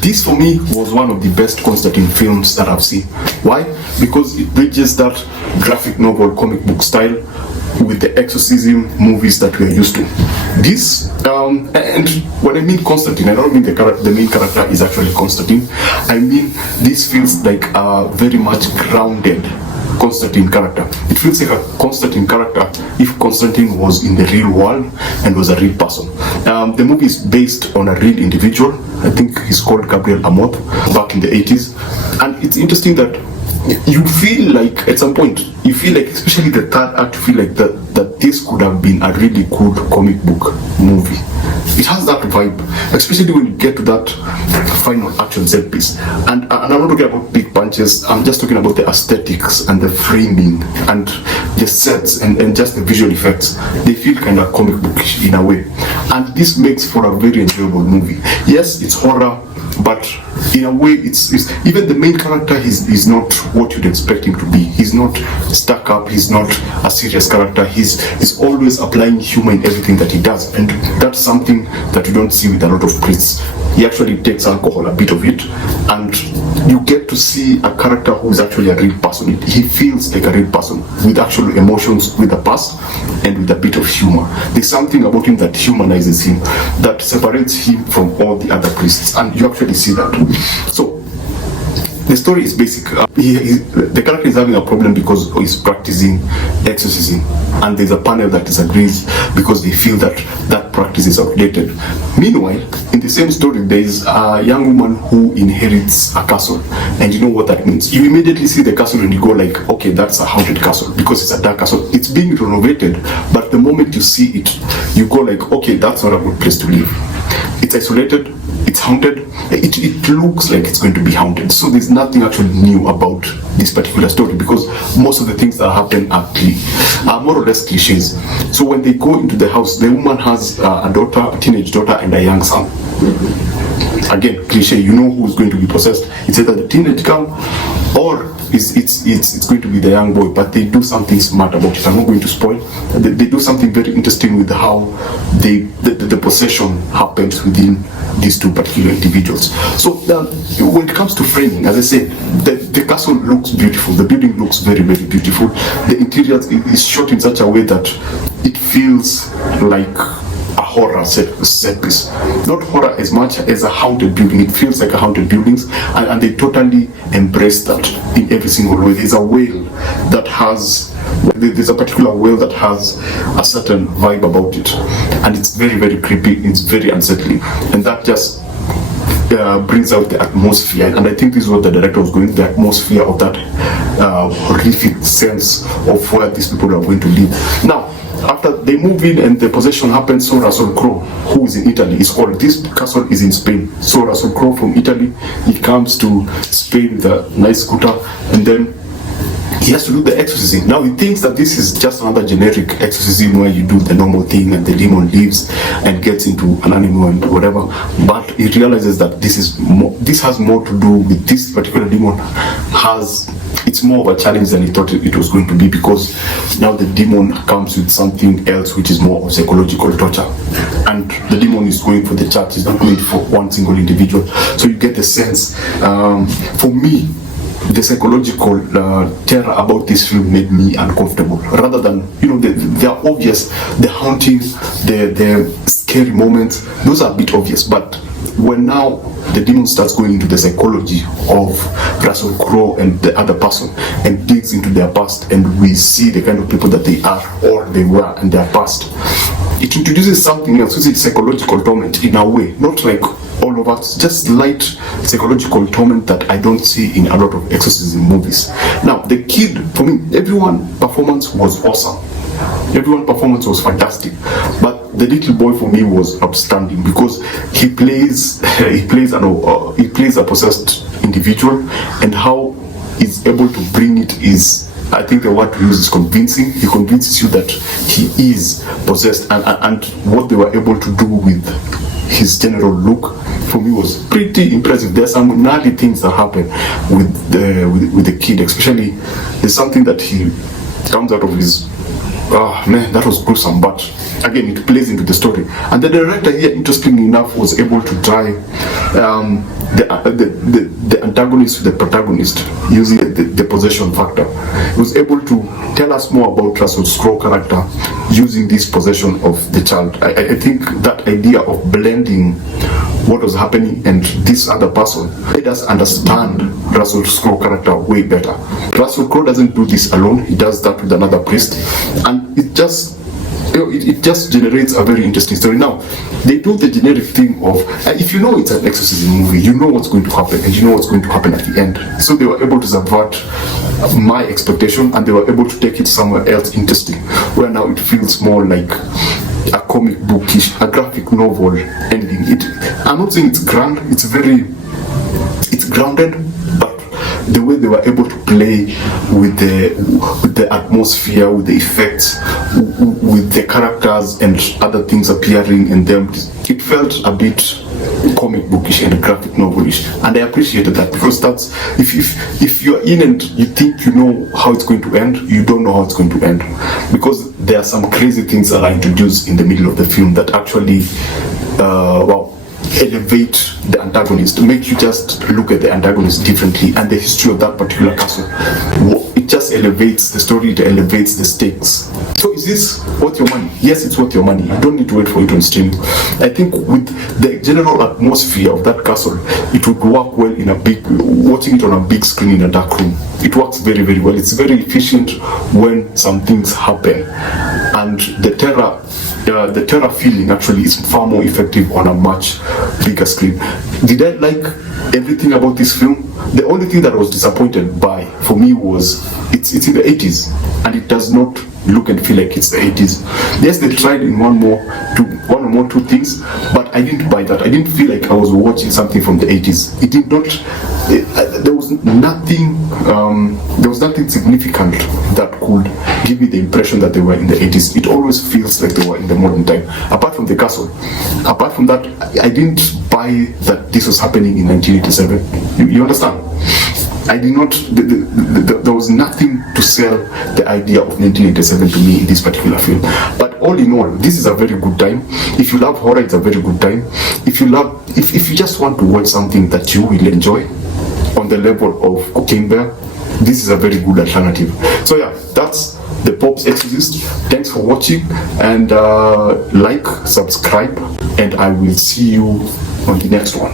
This for me was one of the best Constantine films that I've seen. Why? Because it bridges that graphic novel comic book style with the exorcism movies that we are used to. This, and when I mean Constantine, I don't mean the main character is actually Constantine. I mean, this feels like a very much grounded Constantine character. It feels like a Constantine character if Constantine was in the real world and was a real person. The movie is based on a real individual. I think he's called Gabriele Amorth back in the 80s. And it's interesting that you feel like at some point, you feel like, especially the third act, you feel like that this could have been a really good comic book movie. It has that vibe, especially when you get to that final action set piece. And I'm not talking about big punches, I'm just talking about the aesthetics and the framing and the sets and just the visual effects. They feel kind of comic bookish in a way. And this makes for a very enjoyable movie. Yes, it's horror, but in a way, it's even the main character is not what you'd expect him to be. He's not stuck up, he's not a serious character, he's always applying humor in everything that he does, and that's something that you don't see with a lot of priests. He actually takes alcohol, a bit of it, and you get to see a character who's actually a real person. He feels like a real person with actual emotions, with a past, and with a bit of humor. There's something about him that humanizes him, that separates him from all the other priests, and you actually see that. So the story is basic. The character is having a problem because he's practicing exorcism, and there's a panel that disagrees because they feel that that practice is outdated. Meanwhile, in the same story, there is a young woman who inherits a castle, and you know what that means. You immediately see the castle and you go like, okay, that's a haunted castle because it's a dark castle. It's being renovated, but the moment you see it, you go like, okay, that's not a good place to live. It's isolated, it's haunted, it looks like it's going to be haunted. So there's nothing actually new about this particular story because most of the things that happen are more or less cliches. So when they go into the house, the woman has a daughter, a teenage daughter, and a young son. Again, cliche, you know who's going to be possessed. It's either the teenage girl or it's going to be the young boy, but they do something smart about it. I'm not going to spoil. They do something very interesting with how the possession happens within these two particular individuals. So when it comes to framing, as I said, the castle looks beautiful. The building looks very, very beautiful. The interior is shot in such a way that it feels like a horror set piece. Not horror as much as a haunted building. It feels like a haunted buildings, and they totally embrace that in every single way. There's a particular whale that has a certain vibe about it, and it's very, very creepy. It's very unsettling, and that just brings out the atmosphere. And I think this is what the director was going, the atmosphere of that horrific sense of where these people are going to live. Now, after they move in and the possession happens, so Russell Crowe, who is in Italy, is called, this castle is in Spain. So Russell Crowe from Italy, he comes to Spain with a nice scooter, and then he has to do the exorcism. Now he thinks that this is just another generic exorcism where you do the normal thing and the demon leaves and gets into an animal and whatever, but he realizes that this has more to do with this particular demon. It's more of a challenge than he thought it was going to be, because now the demon comes with something else which is more of psychological torture, and the demon is going for the church, it's not going for one single individual. So you get the sense, for me, the psychological terror about this film made me uncomfortable, rather than, they're obvious, the haunting, the scary moments, those are a bit obvious, but when now the demon starts going into the psychology of Russell Crowe and the other person and digs into their past, and we see the kind of people that they are or they were in their past, it introduces something else, which is psychological torment in a way, not like all of us, just light psychological torment that I don't see in a lot of exorcism movies. Now, the kid, for me, everyone's performance was awesome. Everyone's performance was fantastic, but the little boy for me was outstanding because he plays a possessed individual, and how he's able to bring it is, I think the word to use is convincing. He convinces you that he is possessed, and what they were able to do with his general look for me was pretty impressive. There's some gnarly things that happen with the kid, especially there's something that he comes out of his oh man, that was gruesome, but again, it plays into the story. And the director here, interestingly enough, was able to tie the antagonist to the protagonist using the possession factor. He was able to tell us more about Russell Crowe character using this possession of the child. I think that idea of blending what was happening and this other person made us understand Russell Crowe character way better. Russell Crowe doesn't do this alone, he does that with another priest, and it just generates a very interesting story. Now, they do the generic thing of, if you know it's an exorcism movie, you know what's going to happen, and you know what's going to happen at the end. So they were able to subvert my expectation, and they were able to take it somewhere else interesting, where now it feels more like a comic bookish, a graphic novel ending. I'm not saying it's grand, it's grounded, but the way they were able to play with the atmosphere, with the effects, with the characters and other things appearing in them, it felt a bit comic bookish and graphic novelish, and I appreciated that, because that's, if you're in and you think you know how it's going to end, you don't know how it's going to end, because there are some crazy things that are introduced in the middle of the film that actually elevate the antagonist, to make you just look at the antagonist differently, and the history of that particular castle. It just elevates the story, it elevates the stakes. So is this worth your money? Yes, it's worth your money. You don't need to wait for it on stream. I think with the general atmosphere of that castle, it would work well in watching it on a big screen in a dark room. It works very, very well. It's very efficient when some things happen, and the terror feeling actually is far more effective on a much bigger screen. Did I like everything about this film? The only thing that I was disappointed by, for me, was it's in the 80s, and it does not look and feel like it's the 80s. Yes, they tried in one or more two things, but I didn't buy that. I didn't feel like I was watching something from the 80s. It did not. There was nothing significant that could give me the impression that they were in the 80s. It always feels like they were in the modern time. Apart from the castle, apart from that, I didn't buy that this was happening in 1987. You understand? I did not. There was nothing to sell the idea of 1987 to me in this particular film. But all in all, this is a very good time. If you love horror, it's a very good time. If you just want to watch something that you will enjoy on the level of Cocaine Bear, this is a very good alternative. So yeah, that's the Pope's Exorcist. Thanks for watching, and like, subscribe, and I will see you on the next one.